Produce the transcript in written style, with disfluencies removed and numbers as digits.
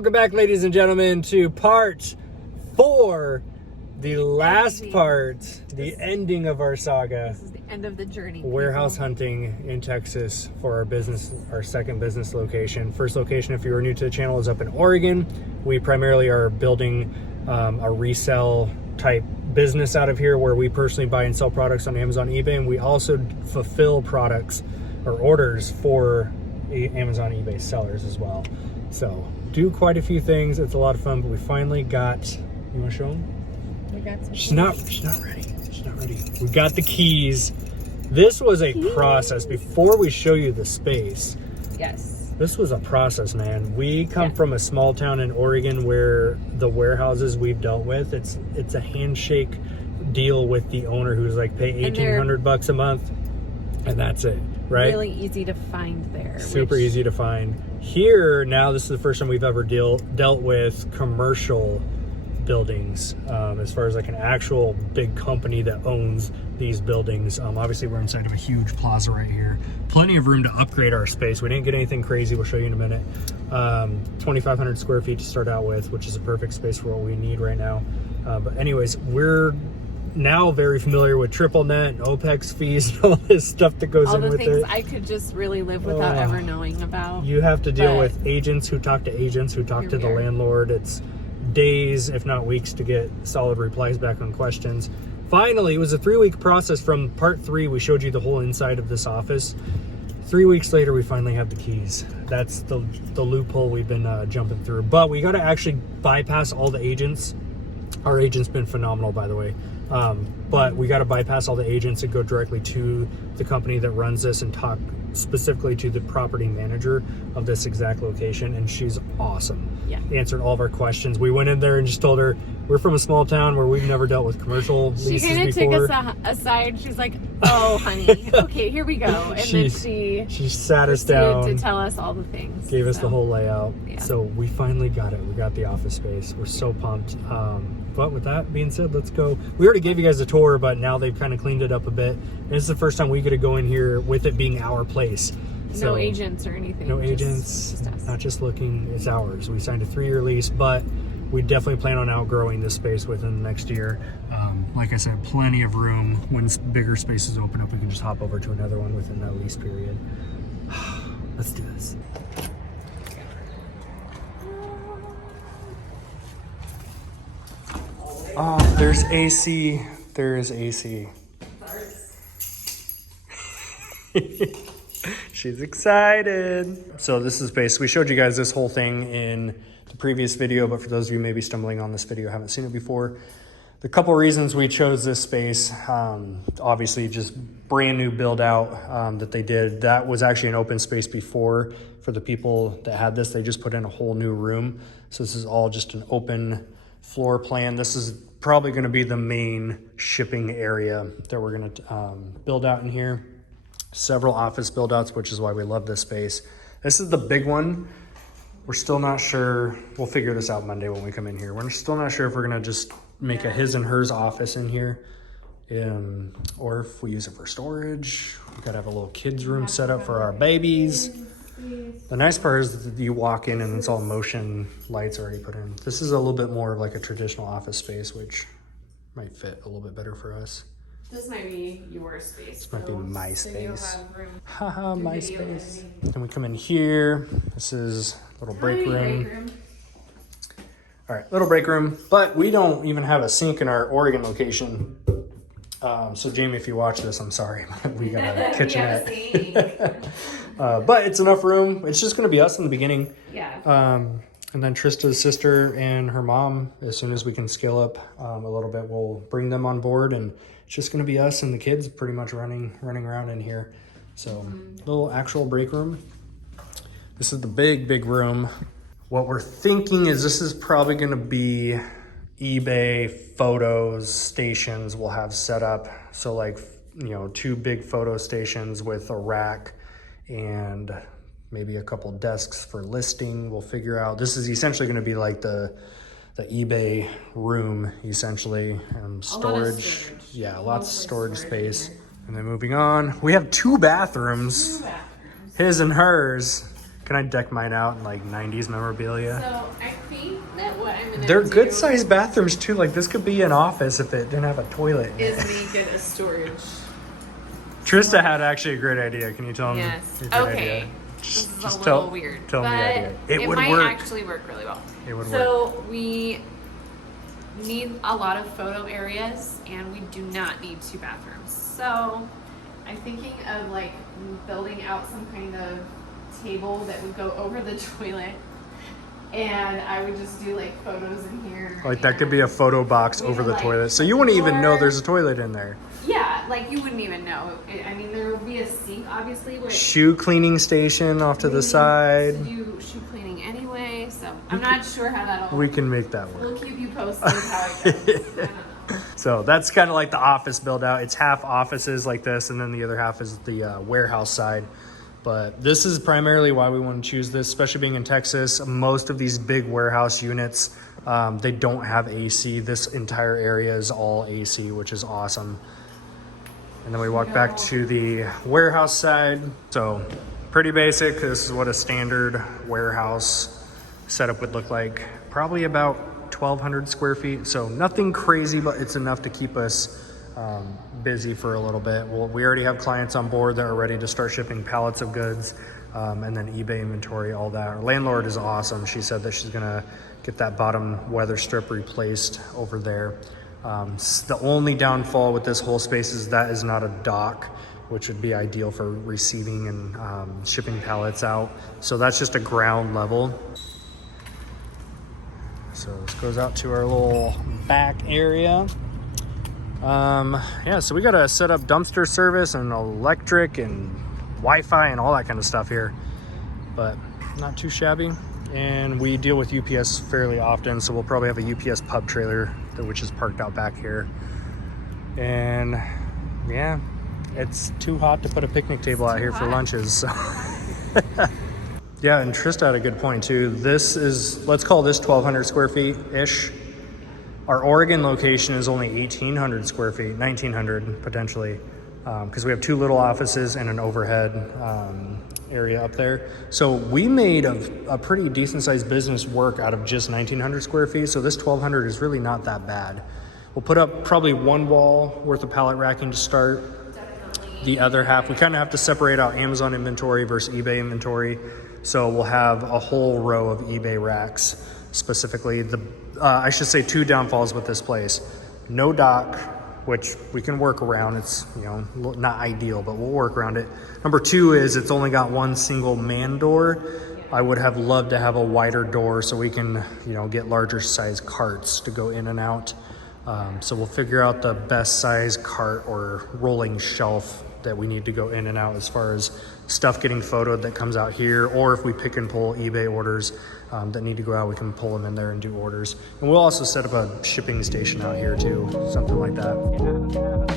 Welcome back, ladies and gentlemen, to part 4, the last part, the ending of our saga. This is the end of the journey. Warehouse hunting in Texas for our business, our second business location. First location, if you are new to the channel, is up in Oregon. We primarily are building a resell type business out of here where we personally buy and sell products on Amazon, eBay, and we also fulfill products or orders for Amazon, eBay sellers as well. So do quite a few things. It's a lot of fun, but we finally got, you want to show them? We got some She's not ready. She's not ready. We got the keys. This was a process before we show you the space. Yes. This was a process, man. We come from a small town in Oregon where the warehouses we've dealt with, it's a handshake deal with the owner who's like, pay $1,800 a month, and that's it, right? Really easy to find there. Super easy to find. Here, now, this is the first time we've ever dealt with commercial buildings, as far as like an actual big company that owns these buildings. Obviously, we're inside of a huge plaza right here. Plenty of room to upgrade our space. We didn't get anything crazy. We'll show you in a minute. 2,500 square feet to start out with, which is a perfect space for what we need right now. But anyways, we're now very familiar with triple net, OPEX fees, and all this stuff that goes in with it. All the things I could just really live without ever knowing about. You have to deal with agents who talk to agents who talk to the landlord. It's days, if not weeks, to get solid replies back on questions. Finally, it was a 3-week process. From part 3, we showed you the whole inside of this office. 3 weeks later, we finally have the keys. That's the loophole we've been jumping through. But we got to actually bypass all the agents. Our agent's been phenomenal, by the way. But we got to bypass all the agents and go directly to the company that runs this and talk specifically to the property manager of this exact location, and she's awesome. Yeah. Answered all of our questions. We went in there and just told her we're from a small town where we've never dealt with commercial leases before. She kind of took us aside. She's like, "Oh, honey, okay, here we go." And then she sat us down to tell us all the things. Gave us the whole layout. Yeah. So we finally got it. We got the office space. We're so pumped. But with that being said, let's go. We already gave you guys a tour, but now they've kind of cleaned it up a bit. And this is the first time we get to go in here with it being our place. So, no agents or anything. No agents, just us. Not just looking, it's ours. We signed a 3-year lease, but we definitely plan on outgrowing this space within the next year. Like I said, plenty of room. When bigger spaces open up, we can just hop over to another one within that lease period. Let's do this. Oh, there's AC. There is AC. She's excited. So this is basically, we showed you guys this whole thing in the previous video, but for those of you maybe stumbling on this video, haven't seen it before, the couple reasons we chose this space, obviously just brand new build out that they did. That was actually an open space before for the people that had this. They just put in a whole new room. So this is all just an open floor plan. This is probably going to be the main shipping area that we're going to build out in here. Several office build outs, which is why we love this space. This is the big one. We're still not sure. We'll figure this out Monday when we come in here. We're still not sure if we're going to just make a his and hers office in here, or if we use it for storage. We got to have a little kids room set up for our babies. The nice part is that you walk in and it's all motion lights already put in. This is a little bit more of like a traditional office space, which might fit a little bit better for us. This might be your space. This might be my space. Haha, my space. Then we come in here. This is a little break room. All right, little break room. But we don't even have a sink in our Oregon location. So Jamie, if you watch this, I'm sorry. We got a kitchenette. But it's enough room. It's just going to be us in the beginning. Yeah. And then Trista's sister and her mom, as soon as we can scale up a little bit, we'll bring them on board, and it's just going to be us and the kids pretty much running around in here. So little actual break room. This is the big room. What we're thinking is this is probably going to be eBay photos stations we'll have set up. So like, 2 big photo stations with a rack and maybe a couple desks for listing. We'll figure out. This is essentially going to be like the eBay room, essentially. Storage. Yeah, lots of storage space. And then moving on, we have 2 bathrooms. His and hers. Can I deck mine out in like 90s memorabilia? So I think that what I'm gonna They're do good sized bathrooms too. Like this could be an office if it didn't have a toilet. is make it a storage. Trista had actually a great idea. Can you tell me? Yes. your great Okay. idea? This is Just a little weird. Tell me but the idea. It would might work. actually work really well. It would work. So we need a lot of photo areas and we do not need 2 bathrooms. So I'm thinking of like building out some kind of table that would go over the toilet, and I would just do like photos in here. Like that could be a photo box we over could, the like, toilet. So you wouldn't even know pour- there's a toilet in there. Yeah, like you wouldn't even know. I mean, there would be a sink, obviously, which Shoe cleaning station off to we the need side. to do shoe cleaning anyway, so I'm not sure how that'll. We can make that work. We'll keep you posted how it goes. I don't know. So that's kind of like the office build out. It's half offices like this, and then the other half is the warehouse side. But this is primarily why we want to choose this, especially being in Texas. Most of these big warehouse units, they don't have AC. This entire area is all AC, which is awesome. And then we walk back to the warehouse side. So pretty basic. This is what a standard warehouse setup would look like. Probably about 1,200 square feet. So nothing crazy, but it's enough to keep us busy for a little bit. Well, we already have clients on board that are ready to start shipping pallets of goods, and then eBay inventory, all that. Our landlord is awesome. She said that she's gonna get that bottom weather strip replaced over there. The only downfall with this whole space is that is not a dock, which would be ideal for receiving and shipping pallets out. So that's just a ground level. So this goes out to our little back area. Yeah, so we got to set up dumpster service and electric and Wi-Fi and all that kind of stuff here, but not too shabby. And we deal with UPS fairly often, so we'll probably have a UPS pub trailer which is parked out back here. And yeah, it's too hot to put a picnic table out here for lunches. So. Yeah, and Trista had a good point too. This is, let's call this 1,200 square feet-ish. Our Oregon location is only 1,800 square feet, 1,900 potentially, because we have 2 little offices and an overhead area up there. So we made a pretty decent sized business work out of just 1,900 square feet. So this 1,200 is really not that bad. We'll put up probably 1 wall worth of pallet racking to start. The other half, we kind of have to separate out Amazon inventory versus eBay inventory. So we'll have a whole row of eBay racks. Specifically, I should say 2 downfalls with this place. No dock, which we can work around. It's, you know, not ideal, but we'll work around it. Number 2 is it's only got 1 single man door. I would have loved to have a wider door so we can, you know, get larger size carts to go in and out. So we'll figure out the best size cart or rolling shelf that we need to go in and out as far as stuff getting photoed that comes out here, or if we pick and pull eBay orders that need to go out, we can pull them in there and do orders. And we'll also set up a shipping station out here too, something like that.